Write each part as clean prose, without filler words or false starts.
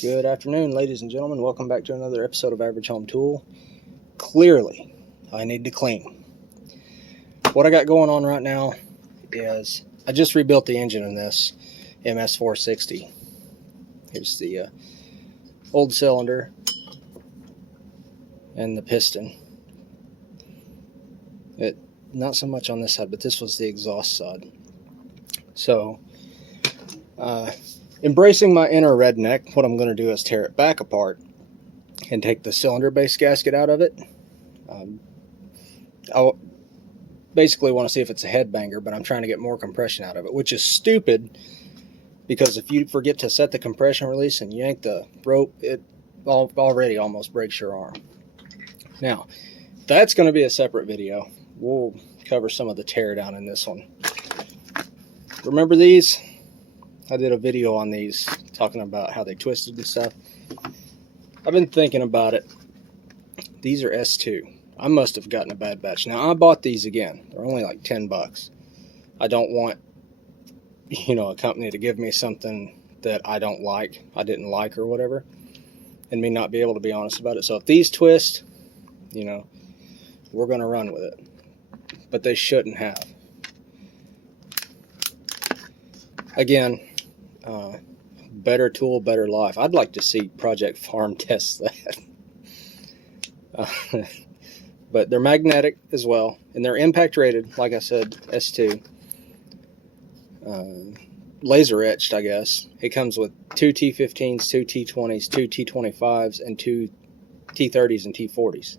Good afternoon, ladies and gentlemen. Welcome back to another episode of Average Home Tool. Clearly, I need to clean. What I got going on right now is I just rebuilt the engine in this MS460. Here's the old cylinder and the piston. Not so much on this side, but this was the exhaust side. So, embracing my inner redneck, what I'm going to do is tear it back apart and take the cylinder base gasket out of it. I basically want to see if it's a headbanger, but I'm trying to get more compression out of it, which is stupid because if you forget to set the compression release and yank the rope, it already almost breaks your arm. Now, that's going to be a separate video. We'll cover some of the tear down in this one. Remember these? I did a video on these talking about how they twisted and stuff. I've been thinking about it. These are S2. I must have gotten a bad batch. Now, I bought these again. They're only like 10 bucks. I don't want, a company to give me something that I didn't like or whatever, and me not be able to be honest about it. So if these twist, we're going to run with it. But they shouldn't have. Again, better tool, better life. I'd like to see Project Farm test that. But they're magnetic as well, and they're impact rated, like I said, S2. Laser etched, I guess. It comes with 2 T15s, 2 T20s, 2 T25s, and 2 T30s and T40s.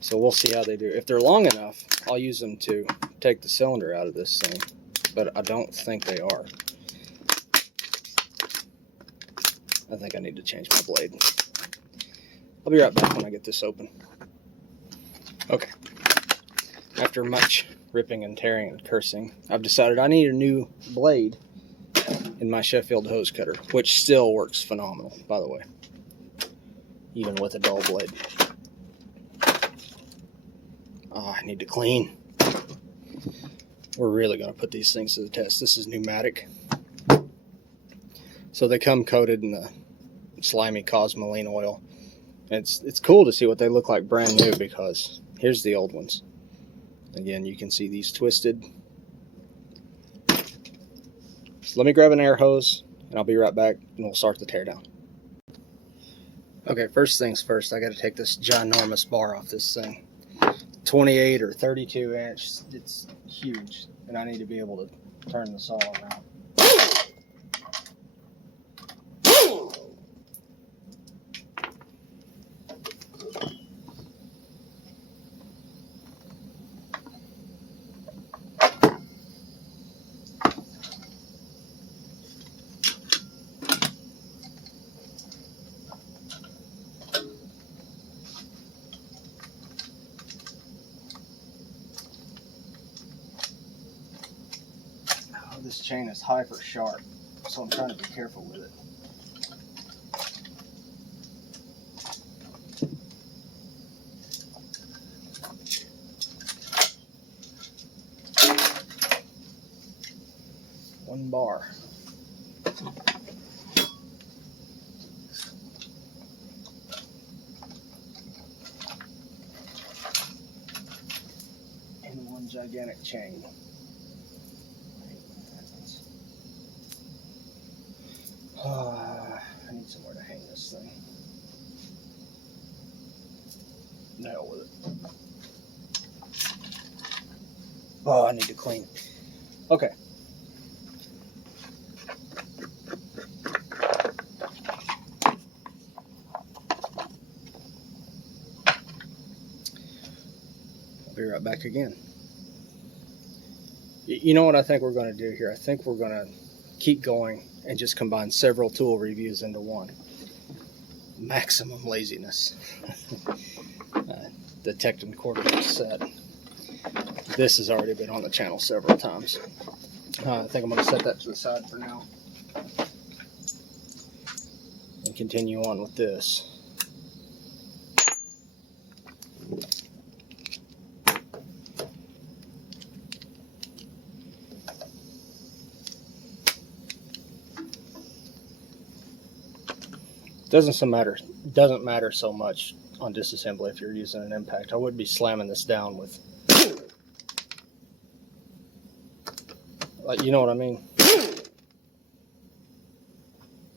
So we'll see how they do. If they're long enough, I'll use them to take the cylinder out of this thing, but I don't think they are. I think I need to change my blade. I'll be right back when I get this open. Okay. After much ripping and tearing and cursing, I've decided I need a new blade in my Sheffield hose cutter, which still works phenomenal, by the way, even with a dull blade. I need to clean. We're really going to put these things to the test. This is pneumatic. So they come coated in the slimy cosmoline oil. It's cool to see what they look like brand new, because here's the old ones. Again, you can see these twisted. So let me grab an air hose and I'll be right back and we'll start the tear down. Okay, first things first, I got to take this ginormous bar off this thing. 28 or 32 inch, it's huge, and I need to be able to turn the saw around. This chain is hyper sharp, so I'm trying to be careful with it. One bar. And one gigantic chain. I need somewhere to hang this thing. Nail with it. Oh, I need to clean. Okay. I'll be right back again. You know what I think we're going to do here? I think we're going to keep going and just combine several tool reviews into one. Maximum laziness. The Tecton quarter-inch set. This has already been on the channel several times. I think I'm going to set that to the side for now and continue on with this. Doesn't matter so much on disassembly if you're using an impact. I would be slamming this down with, like, you know what I mean.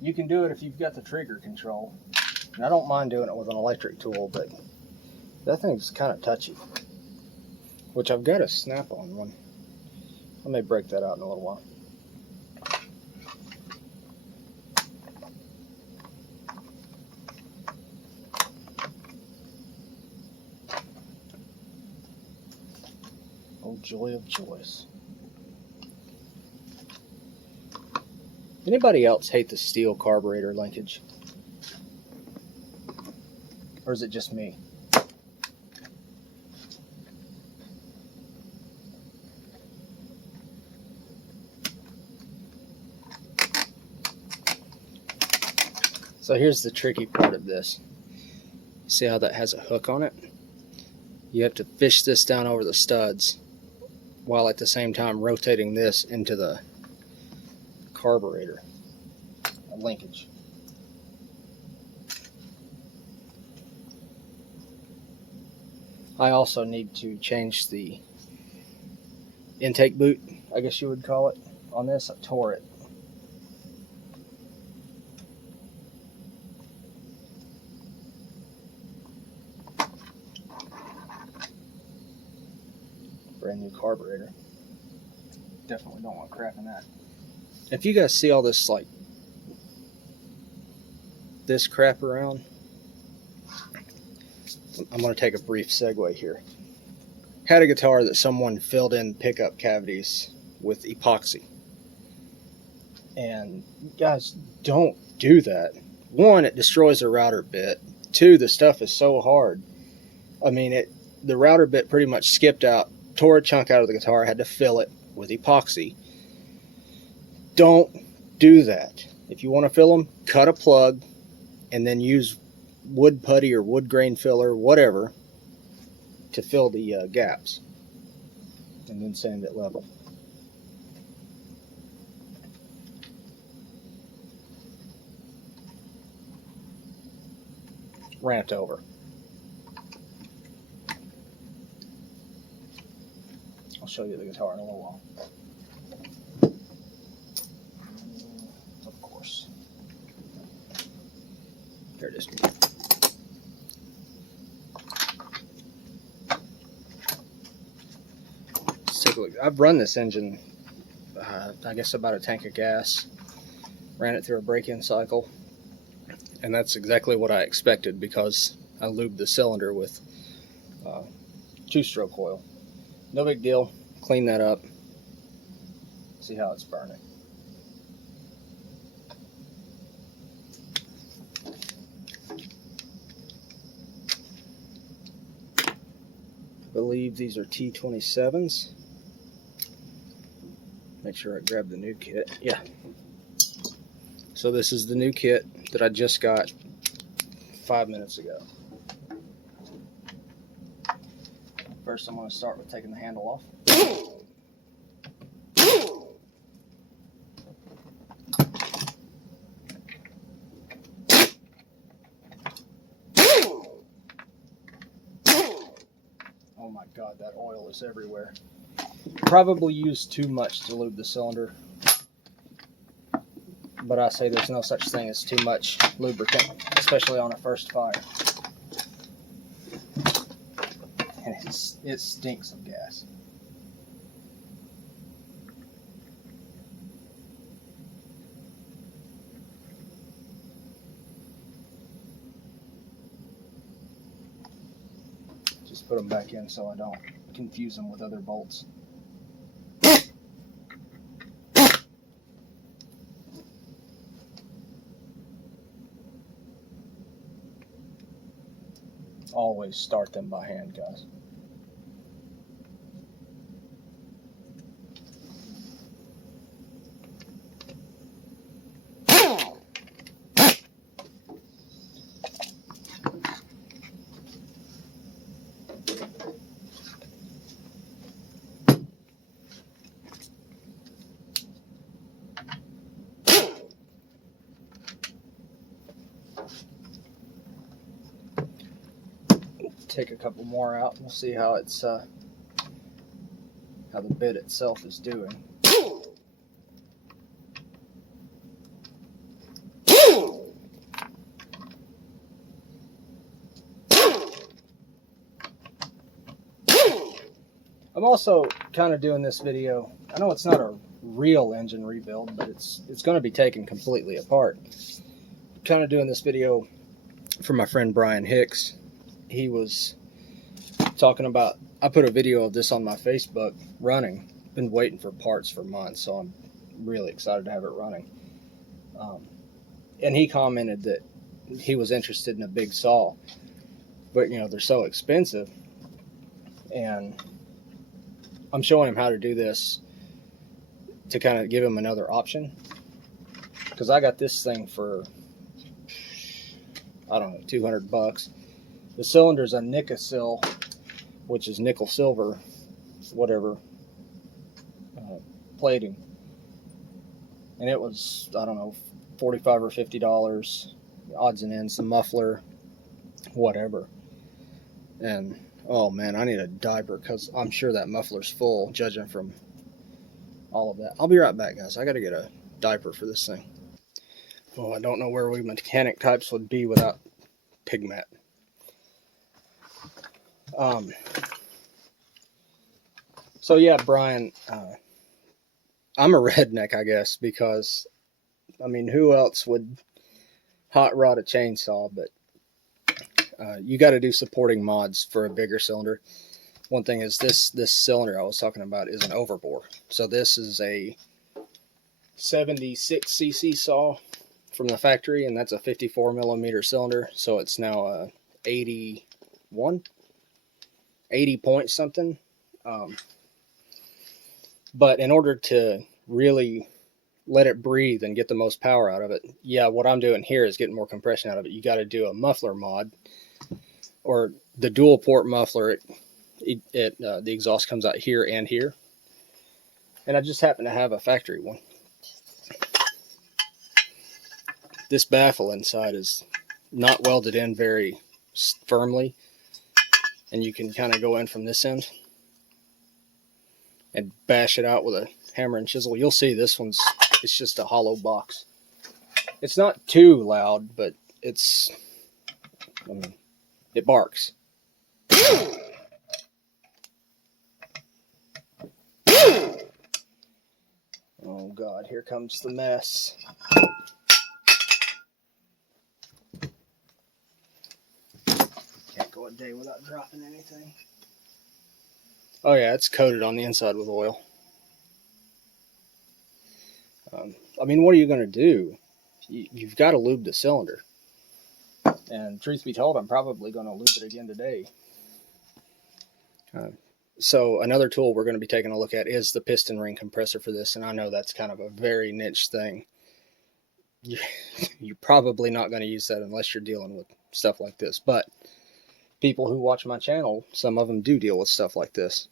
You can do it if you've got the trigger control. And I don't mind doing it with an electric tool, but that thing's kind of touchy. Which I've got a snap-on one. I may break that out in a little while. Oh, joy of joys. Anybody else hate the steel carburetor linkage? Or is it just me? So here's the tricky part of this. See how that has a hook on it? You have to fish this down over the studs while at the same time rotating this into the carburetor linkage. I also need to change the intake boot, I guess you would call it, on this. I tore it. Brand new carburetor. Definitely don't want crap in that. If you guys see all this, like, this crap around, I'm going to take a brief segue here. Had a guitar that someone filled in pickup cavities with epoxy. And guys, don't do that. One, it destroys the router bit. Two, the stuff is so hard. I mean, the router bit pretty much skipped out, tore a chunk out of the guitar, had to fill it with epoxy. Don't do that. If you want to fill them, cut a plug and then use wood putty or wood grain filler, whatever, to fill the gaps, and then sand it level. Rant over. I'll show you the guitar in a little while. Of course. There it is. Let's take a look. I've run this engine, I guess about a tank of gas. Ran it through a break-in cycle. And that's exactly what I expected because I lubed the cylinder with two-stroke oil. No big deal. Clean that up. See how it's burning. I believe these are T27s. Make sure I grab the new kit. Yeah. So this is the new kit that I just got 5 minutes ago. First, I'm going to start with taking the handle off. Oh my God, that oil is everywhere. Probably used too much to lube the cylinder. But I say there's no such thing as too much lubricant, especially on a first fire. And it stinks of gas. Just put them back in so I don't confuse them with other bolts. Always start them by hand, guys. take a couple more out. We'll see how it's how the bit itself is doing. I'm also kind of doing this video. I know it's not a real engine rebuild, but it's going to be taken completely apart. Kind of doing this video for my friend Brian Hicks. He was talking about, I put a video of this on my Facebook running. Been waiting for parts for months, so I'm really excited to have it running. And he commented that he was interested in a big saw, but you know, they're so expensive. And I'm showing him how to do this to kind of give him another option, because I got this thing for, I don't know, 200 bucks. The cylinder's a Nickel, which is nickel silver, whatever, plating. And it was, I don't know, $45 or $50, odds and ends, the muffler, whatever. And oh man, I need a diaper, because I'm sure that muffler's full, judging from all of that. I'll be right back, guys. I got to get a diaper for this thing. Oh, I don't know where we mechanic types would be without pigment. So yeah, Brian, I'm a redneck, I guess, because, I mean, who else would hot rod a chainsaw? But you got to do supporting mods for a bigger cylinder. One thing is this cylinder I was talking about is an overbore. So this is a 76cc saw from the factory, and that's a 54 millimeter cylinder. So it's now a 80 point something. But in order to really let it breathe and get the most power out of it, yeah, what I'm doing here is getting more compression out of it. You got to do a muffler mod, or the dual port muffler. The exhaust comes out here and here, and I just happen to have a factory one. This baffle inside is not welded in very firmly, and you can kind of go in from this end and bash it out with a hammer and chisel. You'll see this one's, it's just a hollow box. It's not too loud, but it's, I mean, it barks. Oh God, here comes the mess. Can't go a day without dropping anything. Oh yeah, it's coated on the inside with oil. I mean, what are you going to do? You've got to lube the cylinder. And truth be told, I'm probably going to lube it again today. So another tool we're going to be taking a look at is the piston ring compressor for this. And I know that's kind of a very niche thing. You're probably not going to use that unless you're dealing with stuff like this. But people who watch my channel, some of them do deal with stuff like this.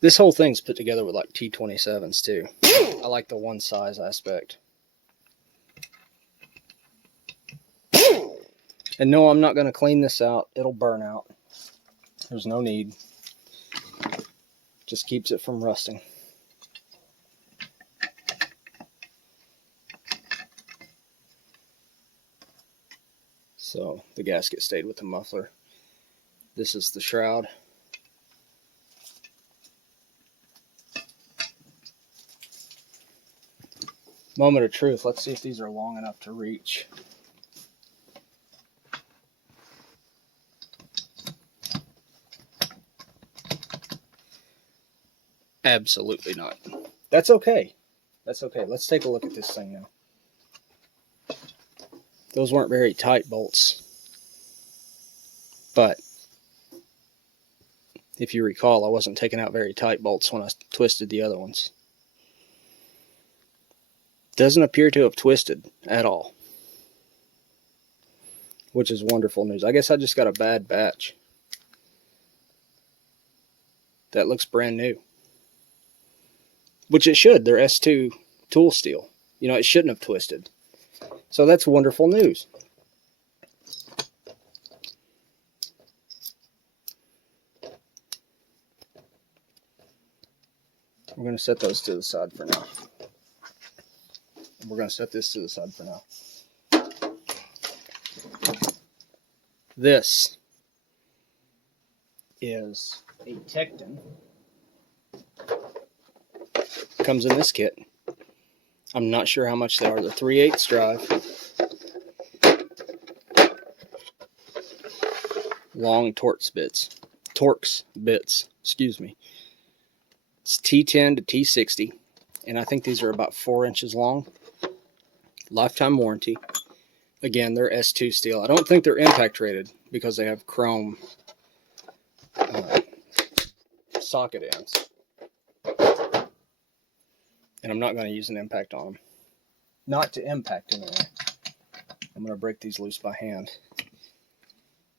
This whole thing's put together with like T27s too. I like the one size aspect. And no, I'm not going to clean this out. It'll burn out. There's no need. Just keeps it from rusting. So the gasket stayed with the muffler. This is the shroud. Moment of truth. Let's see if these are long enough to reach. Absolutely not. That's okay. That's okay. Let's take a look at this thing now. Those weren't very tight bolts. But if you recall, I wasn't taking out very tight bolts when I twisted the other ones. Doesn't appear to have twisted at all, which is wonderful news. I guess I just got a bad batch. That looks brand new. Which it should. They're S2 tool steel. You know, it shouldn't have twisted. So that's wonderful news. We're going to set those to the side for now. We're going to set this to the side for now. This is a Tecton. Comes in this kit. I'm not sure how much they are. They're 3/8 drive. Long Torx bits. Excuse me. It's T10 to T60, and I think these are about 4 inches long. Lifetime warranty. Again, they're S2 steel. I don't think they're impact rated because they have chrome socket ends. And I'm not going to use an impact on them. Not to impact anyway. I'm going to break these loose by hand.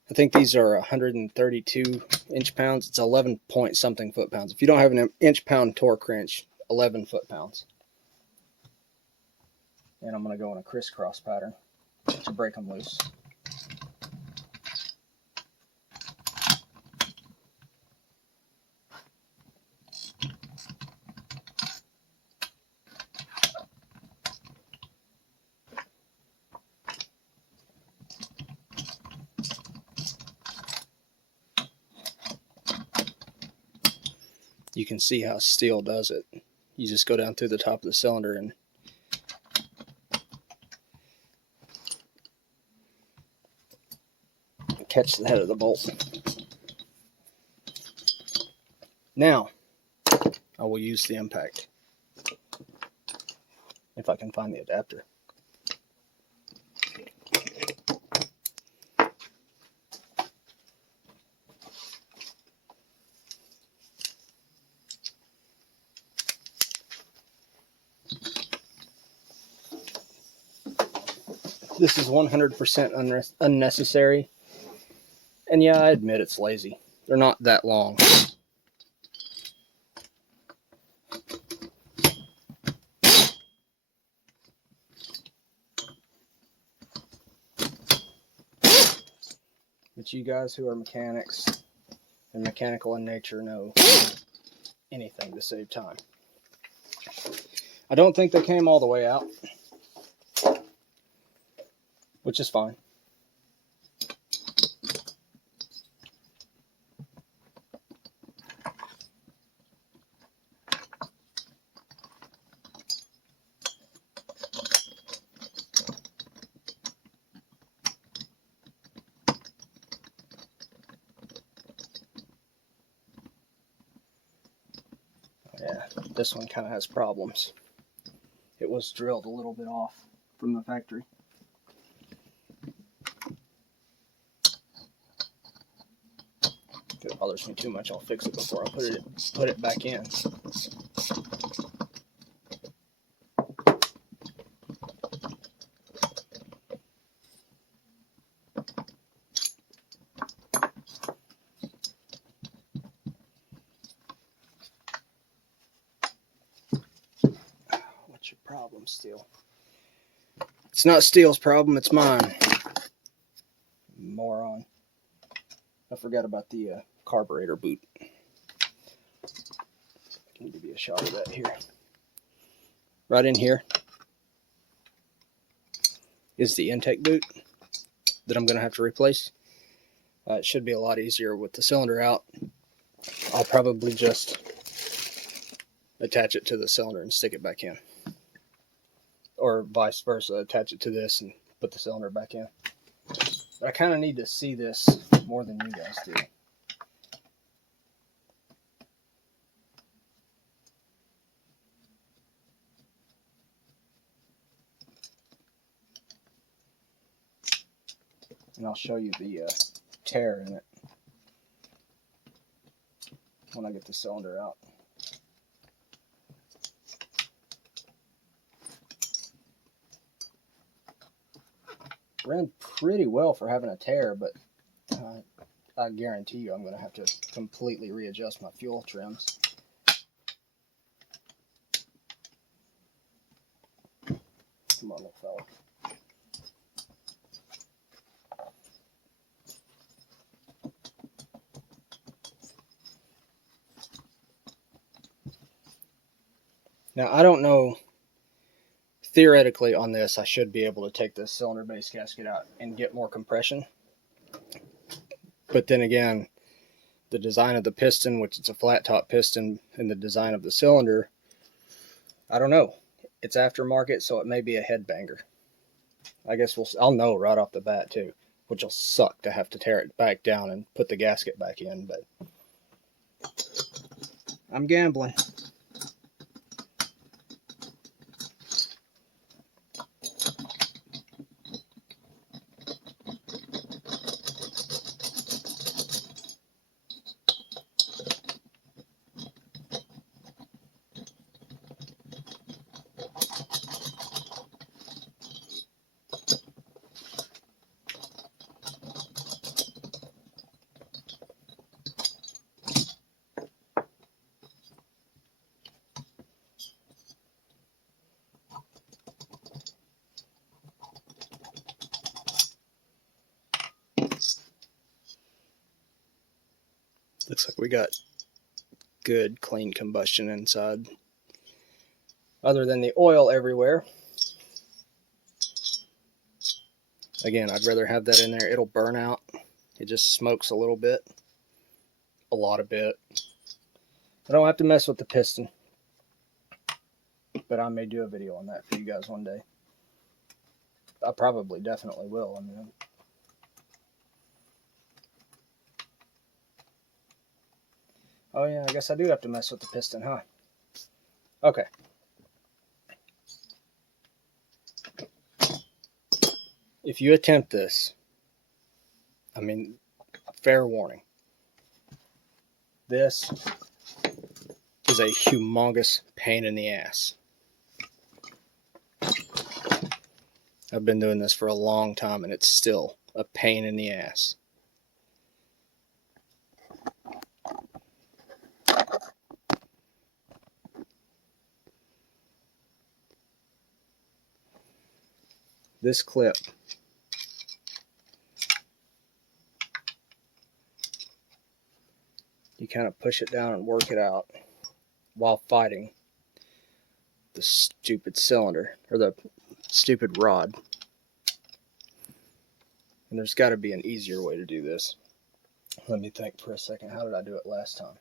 I think these are 132 inch-pounds. It's 11 point something foot-pounds. If you don't have an inch-pound torque wrench, 11 foot-pounds. And I'm going to go in a crisscross pattern to break them loose. You can see how steel does it. You just go down through the top of the cylinder and catch the head of the bolt. Now, I will use the impact. If I can find the adapter. This is 100% unnecessary. And yeah, I admit it's lazy. They're not that long. But you guys who are mechanics and mechanical in nature know anything to save time. I don't think they came all the way out, which is fine. Yeah, this one kind of has problems. It was drilled a little bit off from the factory. If it bothers me too much, I'll fix it before I put it back in. What's your problem, steel? It's not steel's problem, it's mine. Moron. I forgot about the carburetor boot. I can give you a shot of that here. Right in here is the intake boot that I'm going to have to replace. It should be a lot easier with the cylinder out. I'll probably just attach it to the cylinder and stick it back in. Or vice versa, attach it to this and put the cylinder back in. But I kind of need to see this more than you guys do. And I'll show you the tear in it when I get the cylinder out. Ran pretty well for having a tear, but I guarantee you I'm going to have to completely readjust my fuel trims. Come on, little fella. Now, I don't know, theoretically on this, I should be able to take this cylinder base gasket out and get more compression. But then again, the design of the piston, which it's a flat top piston, and the design of the cylinder, I don't know. It's aftermarket, so it may be a headbanger. I guess I'll know right off the bat too, which will suck to have to tear it back down and put the gasket back in, but I'm gambling. Looks like we got good clean combustion inside, other than the oil everywhere. Again, I'd rather have that in there. It'll burn out. It just smokes a little bit, a lot of bit. I don't have to mess with the piston, but I may do a video on that for you guys one day. I probably definitely will. I mean, oh yeah, I guess I do have to mess with the piston, huh? Okay. If you attempt this, I mean, fair warning. This is a humongous pain in the ass. I've been doing this for a long time and it's still a pain in the ass. This clip, you kind of push it down and work it out while fighting the stupid cylinder, or the stupid rod. And there's got to be an easier way to do this. Let me think for a second. How did I do it last time?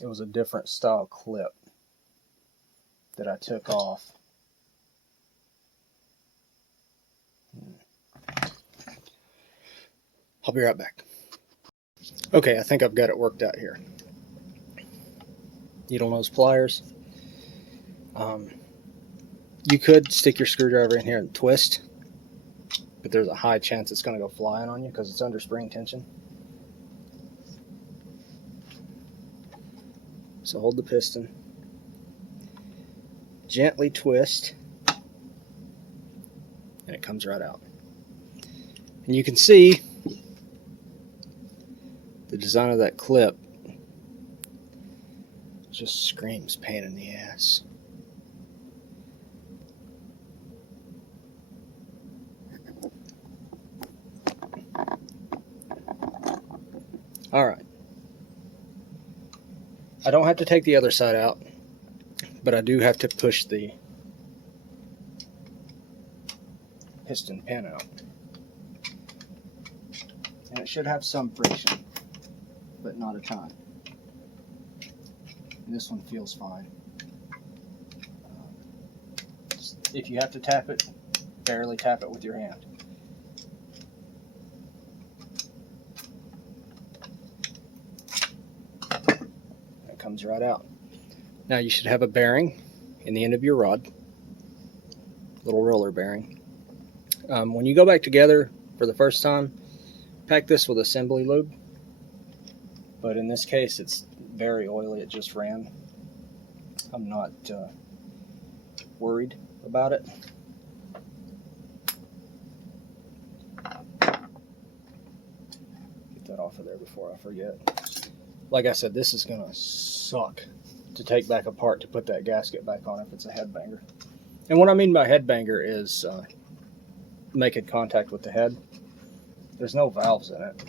It was a different style clip that I took off. I'll be right back. Okay, I think I've got it worked out here. Needle nose pliers. You could stick your screwdriver in here and twist, but there's a high chance it's going to go flying on you because it's under spring tension. So hold the piston, gently twist, and it comes right out. And you can see the design of that clip just screams pain in the ass. All right. I don't have to take the other side out, but I do have to push the piston pin out. And it should have some friction, but not a ton. And this one feels fine. If you have to tap it, barely tap it with your hand. It comes right out. Now you should have a bearing in the end of your rod, little roller bearing. When you go back together for the first time, pack this with assembly lube. But in this case, it's very oily. It just ran. I'm not worried about it. Get that off of there before I forget. Like I said, this is going to suck to take back apart to put that gasket back on if it's a headbanger. And what I mean by headbanger is making contact with the head. There's no valves in it.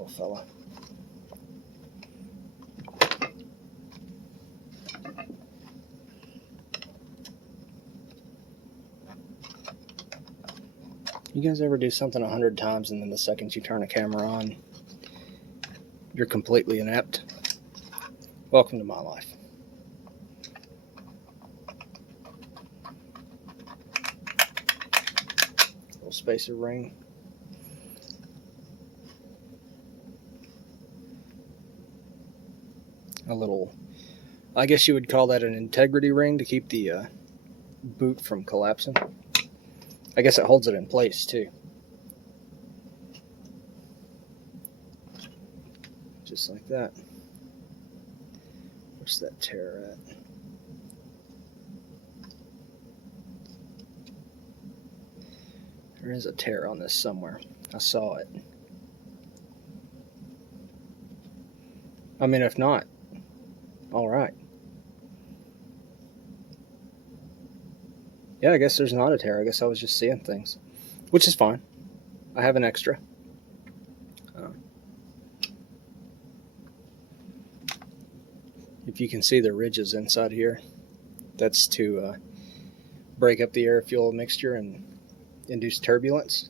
little fella. You guys ever do something 100 times and then the second you turn a camera on, you're completely inept? Welcome to my life. Little spacer ring. A little, I guess you would call that an integrity ring to keep the boot from collapsing. I guess it holds it in place too. Just like that. Where's that tear at? There is a tear on this somewhere. I saw it. I mean, if not, all right. Yeah, I guess there's not a tear. I guess I was just seeing things, which is fine. I have an extra. If you can see the ridges inside here, that's to break up the air-fuel mixture and induce turbulence.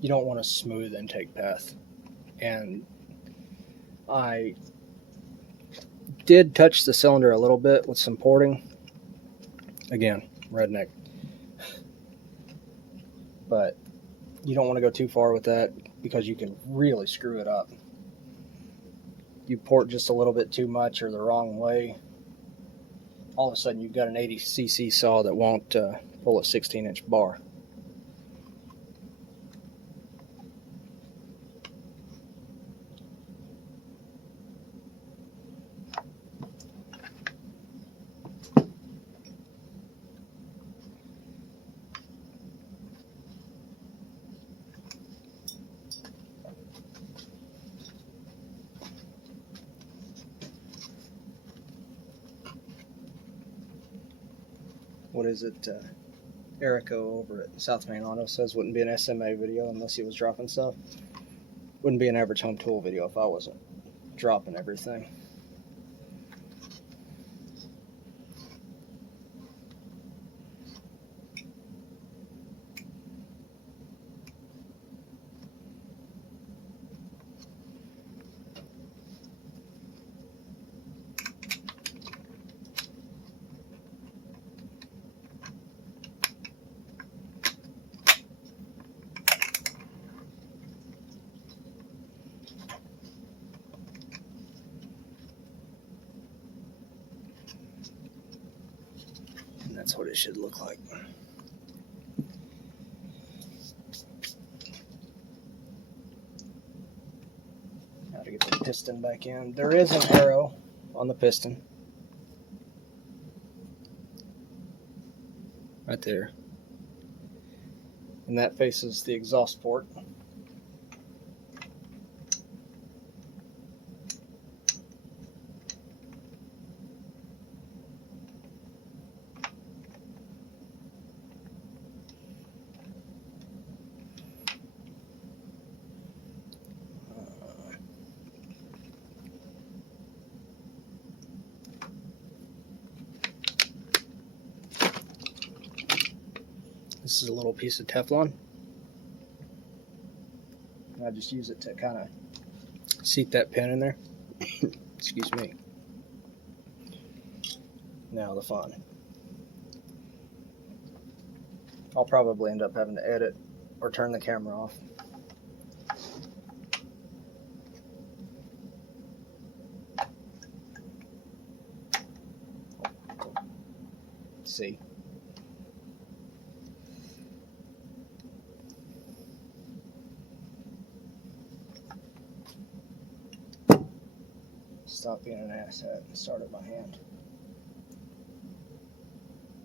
You don't want a smooth intake path. And I did touch the cylinder a little bit with some porting. Again, redneck. But you don't want to go too far with that because you can really screw it up. You port just a little bit too much or the wrong way, all of a sudden you've got an 80cc saw that won't pull a 16-inch bar. What is it? Erico over at South Main Auto says wouldn't be an SMA video unless he was dropping stuff. Wouldn't be an average home tool video if I wasn't dropping everything. That's what it should look like. Now to get the piston back in. There is an arrow on the piston. Right there. And that faces the exhaust port. This is a little piece of Teflon. I just use it to kind of seat that pin in there. Excuse me. Now the fun. I'll probably end up having to edit or turn the camera off. See. Stop being an asshat and start at my hand.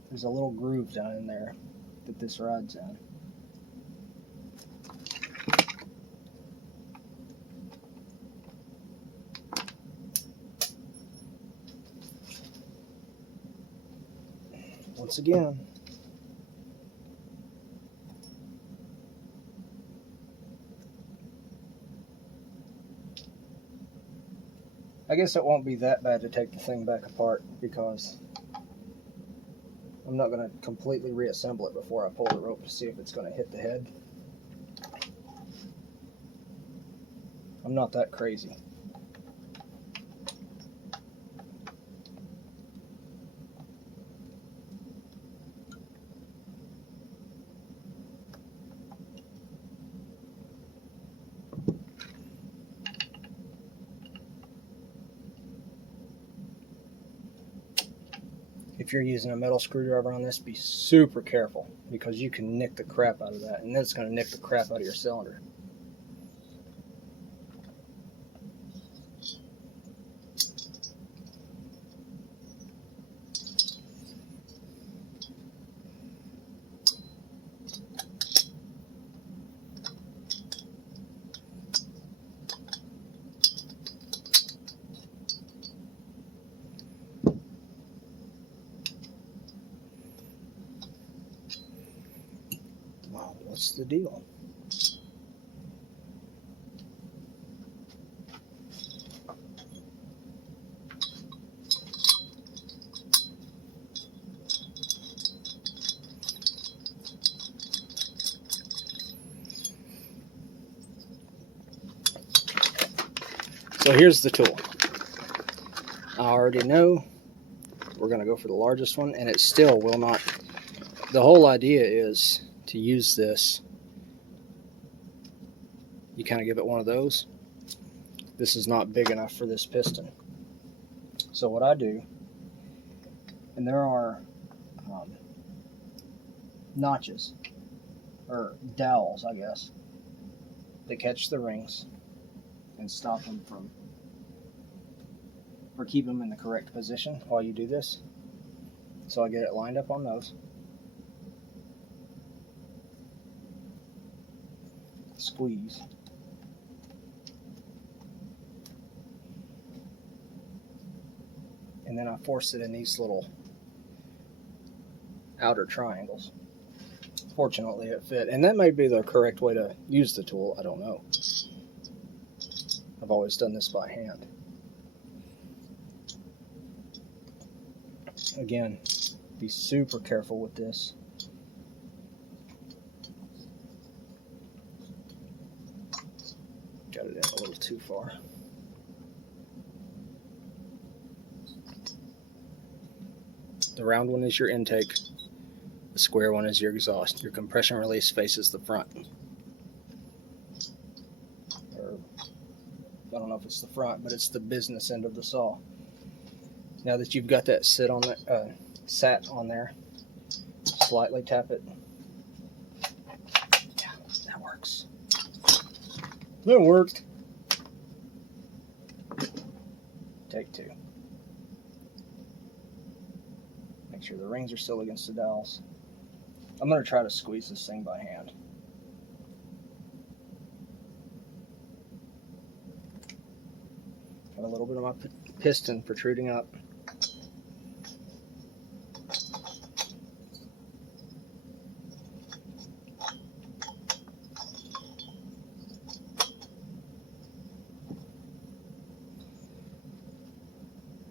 There's a little groove down in there that this rides in. once again, I guess it won't be that bad to take the thing back apart because I'm not going to completely reassemble it before I pull the rope to see if it's going to hit the head. I'm not that crazy. If you're using a metal screwdriver on this, be super careful because you can nick the crap out of that, and then it's going to nick the crap out of your cylinder. Wow, what's the deal? So here's the tool. I already know we're going to go for the largest one, and it still will not. The whole idea is to use this. You kind of give it one of those. This is not big enough for this piston. So what I do, and there are notches, or dowels, I guess, that catch the rings and stop them from, or keep them in the correct position while you do this. So I get it lined up on those. Squeeze. And then I force it in these little outer triangles. Fortunately it fit, and that may be the correct way to use the tool, I don't know. I've always done this by hand. Again, be super careful with this. Got it in a little too far. The round one is your intake. The square one is your exhaust. Your compression release faces the front. Or, I don't know if it's the front, but it's the business end of the saw. Now that you've got that sat on there, slightly tap it. Yeah, that works. That worked. Take two. Make sure the rings are still against the dowels. I'm going to try to squeeze this thing by hand. Got a little bit of my piston protruding up.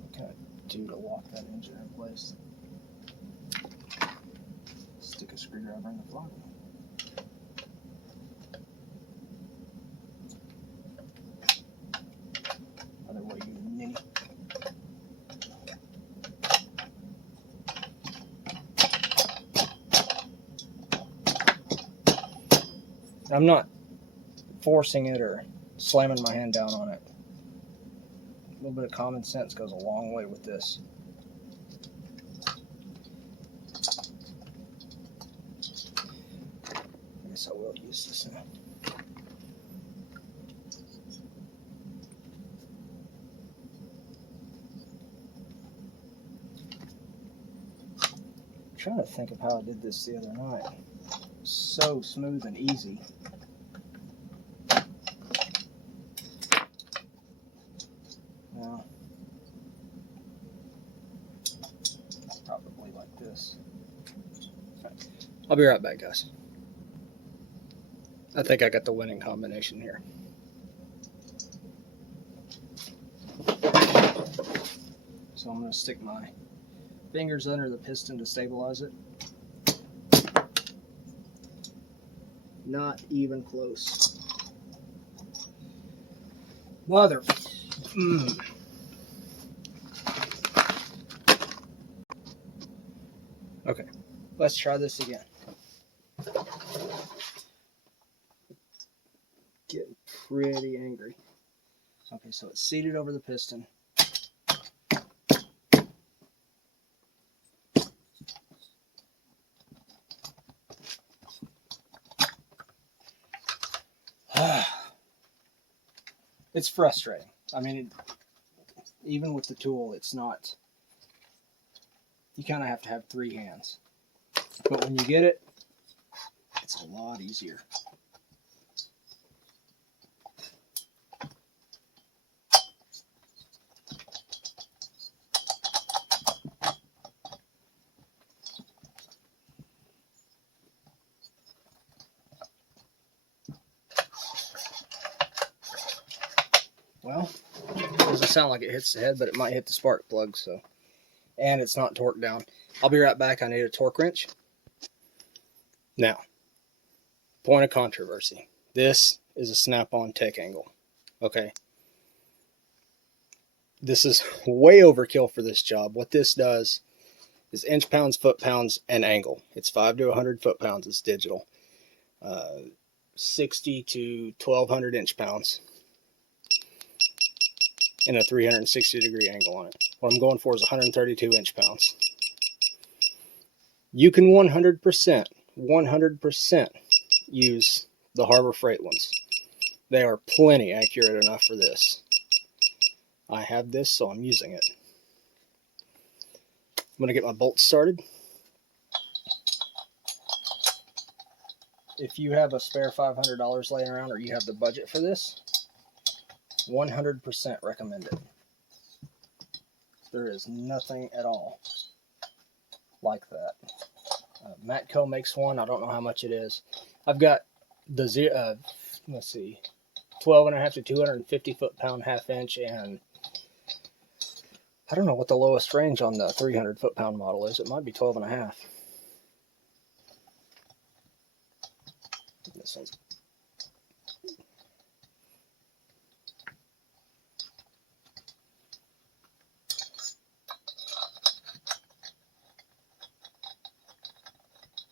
What can I do to lock that engine in place? Stick a screwdriver in the flywheel. Other way, you ninny. I'm not forcing it or slamming my hand down on it. A little bit of common sense goes a long way with this. I guess I will use this now. I'm trying to think of how I did this the other night. So smooth and easy. Now, probably like this. I'll be right back, guys. I think I got the winning combination here. So I'm going to stick my fingers under the piston to stabilize it. Not even close. Mother. Okay, let's try this again. Getting pretty angry. Okay, so it's seated over the piston. It's frustrating. I mean, even with the tool, it's not. You kind of have to have 3 hands. But when you get it, it's a lot easier. Well, it doesn't sound like it hits the head, but it might hit the spark plug, so. And it's not torqued down. I'll be right back. I need a torque wrench. Now, point of controversy. This is a snap-on tech angle. Okay. This is way overkill for this job. What this does is inch pounds, foot pounds, and angle. It's 5 to 100 foot pounds. It's digital. 60 to 1200 inch pounds. And a 360 degree angle on it. What I'm going for is 132 inch pounds. You can 100% use the Harbor Freight ones. They are plenty accurate enough for this. I have this, so I'm using it. I'm going to get my bolts started. If you have a spare $500 laying around or you have the budget for this, 100% recommend it. There is nothing at all like that. Matco makes one. I don't know how much it is. I've got the 12.5 to 250 foot-pound half-inch, and I don't know what the lowest range on the 300 foot-pound model is. It might be 12.5. This one's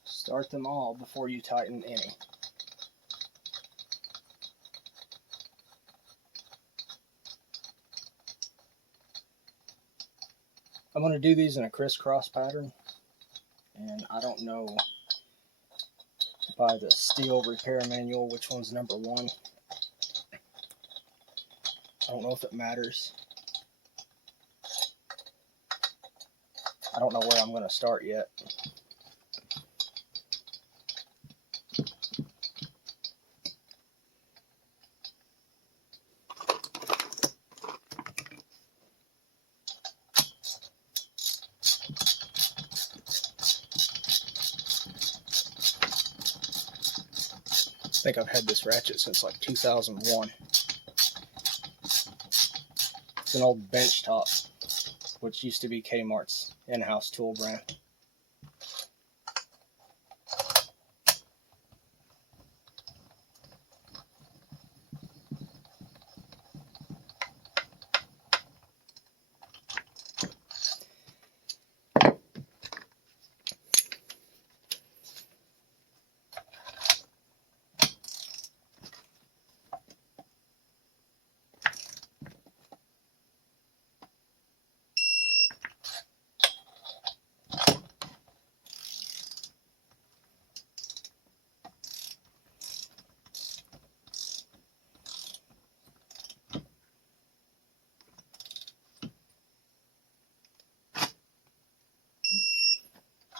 start them all before you tighten any. I'm going to do these in a crisscross pattern, and I don't know by the steel repair manual which one's number 1. I don't know if it matters. I don't know where I'm going to start yet. I think I've had this ratchet since like 2001. It's an old bench top, which used to be Kmart's in-house tool brand.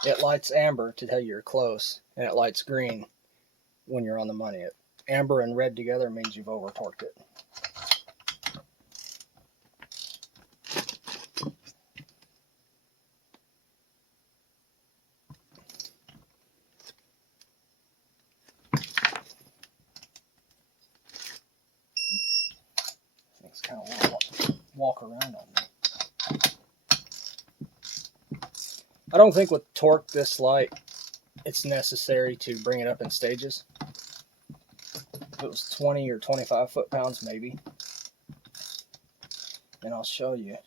It lights amber to tell you you're close, and it lights green when you're on the money. Amber and red together means you've over-torqued it. walk around on that. I don't think with torque this light, it's necessary to bring it up in stages. If it was 20 or 25 foot-pounds, maybe. And I'll show you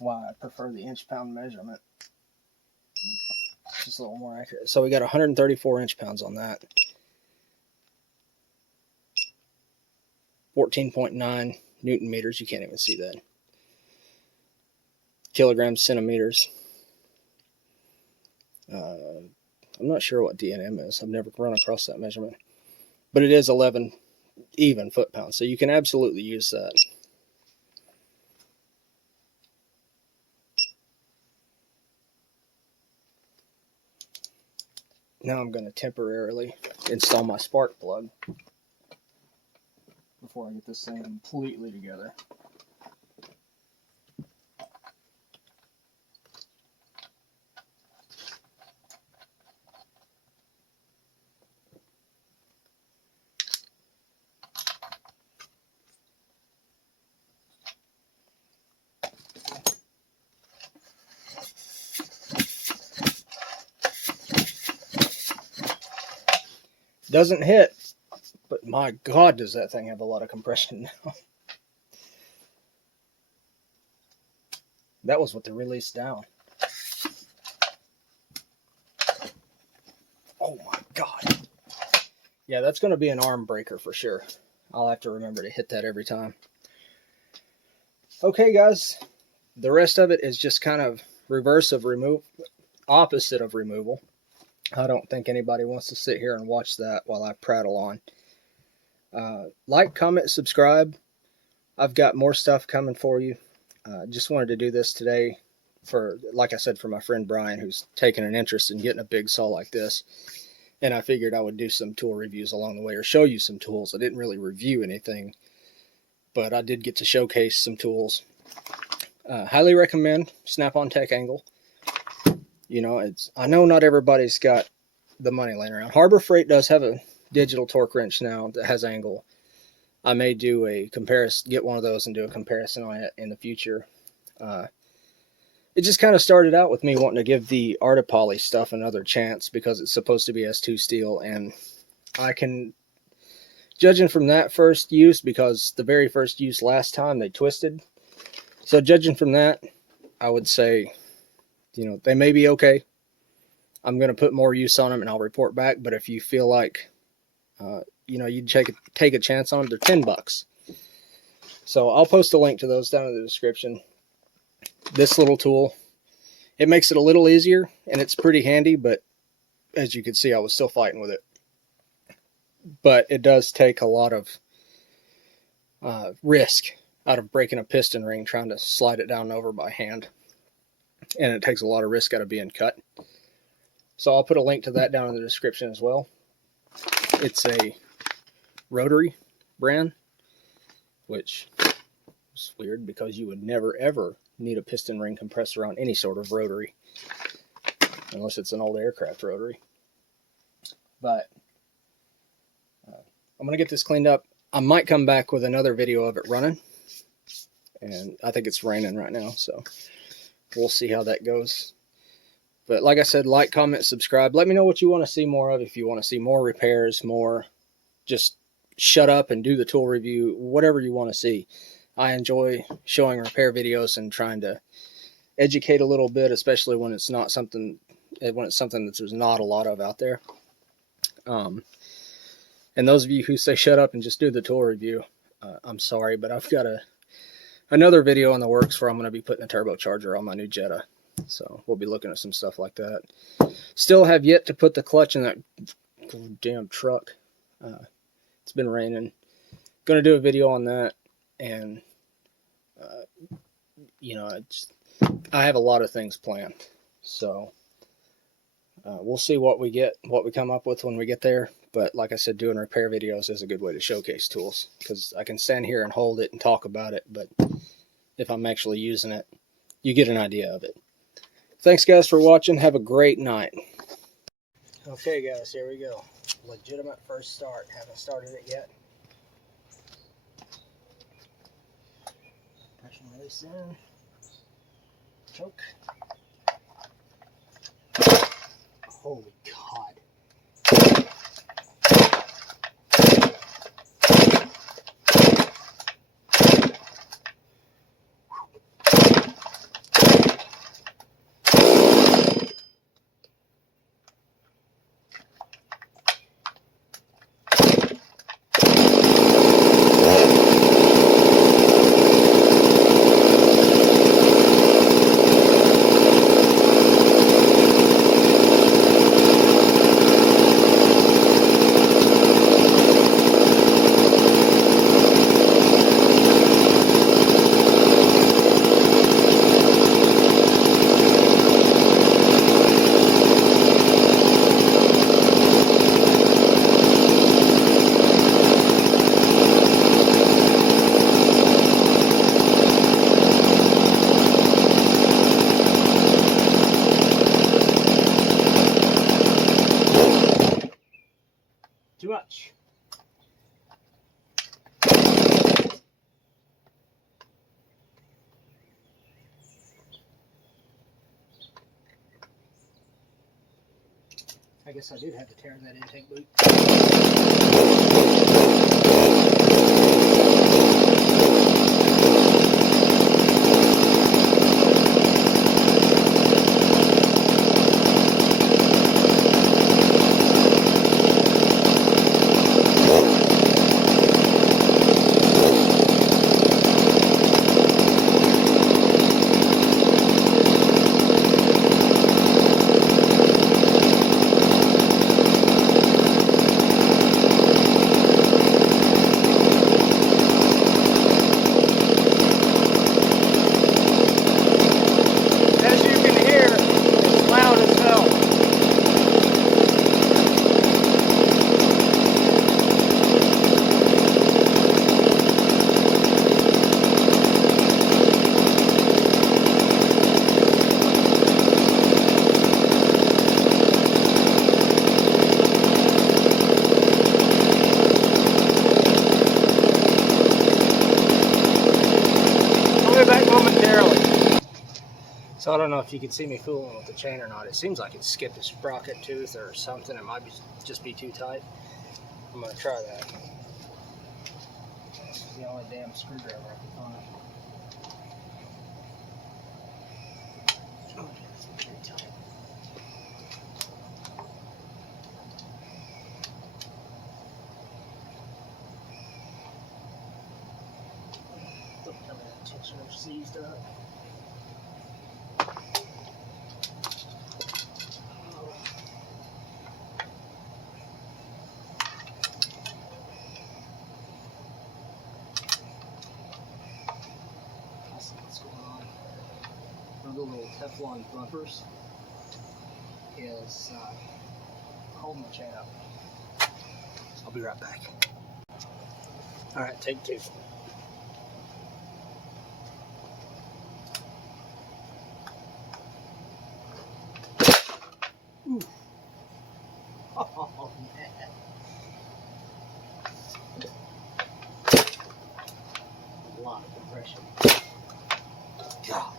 why I prefer the inch-pound measurement. It's just a little more accurate. So we got 134 inch-pounds on that. 14.9 Newton meters. You can't even see that. Kilograms, centimeters. I'm not sure what DNM is. I've never run across that measurement. But it is 11 even foot-pounds. So you can absolutely use that. Now I'm going to temporarily install my spark plug before I get this thing completely together. Doesn't hit, but my God, does that thing have a lot of compression now. That was with the release down. Oh my God. Yeah, that's going to be an arm breaker for sure. I'll have to remember to hit that every time. Okay, guys. The rest of it is just kind of opposite of removal. I don't think anybody wants to sit here and watch that while I prattle on. Like, comment, subscribe. I've got more stuff coming for you. Just wanted to do this today for, like I said, for my friend Brian, who's taken an interest in getting a big saw like this. And I figured I would do some tool reviews along the way, or show you some tools. I didn't really review anything, but I did get to showcase some tools. Highly recommend Snap-on Tech Angle. You know, I know not everybody's got the money laying around. Harbor Freight does have a digital torque wrench now that has angle. I may do a comparison, get one of those and do a comparison on it in the future. It just kind of started out with me wanting to give the Artipoly stuff another chance because it's supposed to be S2 steel, and I can, judging from that first use, because the very first use last time they twisted. So judging from that, I would say, you know, they may be okay. I'm going to put more use on them and I'll report back. But if you feel like, you know, you'd take a chance on them, they're $10. So I'll post a link to those down in the description. This little tool, it makes it a little easier and it's pretty handy, but as you can see, I was still fighting with it. But it does take a lot of risk out of breaking a piston ring trying to slide it down over by hand. And it takes a lot of risk out of being cut. So I'll put a link to that down in the description as well. It's a rotary brand, which is weird because you would never ever need a piston ring compressor on any sort of rotary, unless it's an old aircraft rotary. But I'm going to get this cleaned up. I might come back with another video of it running. And I think it's raining right now, so we'll see how that goes. But like I said, like, comment, subscribe. Let me know what you want to see more of. If you want to see more repairs, more just shut up and do the tool review, whatever you want to see. I enjoy showing repair videos and trying to educate a little bit, especially when it's not something, when it's something that there's not a lot of out there. And those of you who say shut up and just do the tool review, I'm sorry, but I've got another video in the works where I'm going to be putting a turbocharger on my new Jetta. So we'll be looking at some stuff like that. Still have yet to put the clutch in that damn truck. It's been raining. Going to do a video on that. And, you know, I have a lot of things planned. So we'll see what we come up with when we get there. But like I said, doing repair videos is a good way to showcase tools, because I can stand here and hold it and talk about it, but if I'm actually using it, you get an idea of it. Thanks, guys, for watching. Have a great night. Okay, guys, here we go. Legitimate first start. Haven't started it yet. release in. Choke. Holy God. Too much. I guess I did have to tear that intake boot. Back momentarily. So I don't know if you can see me fooling with the chain or not. It seems like it skipped a sprocket tooth or something. It might just be too tight. I'm going to try that. This is the only damn screwdriver I can find. Oh, that's pretty tight. Don't tell me that tensioner seized up. I see what's going on. One of the little Teflon bumpers is holding the chain up. I'll be right back. Alright, take two. Ooh. Oh, man. A lot of compression. God.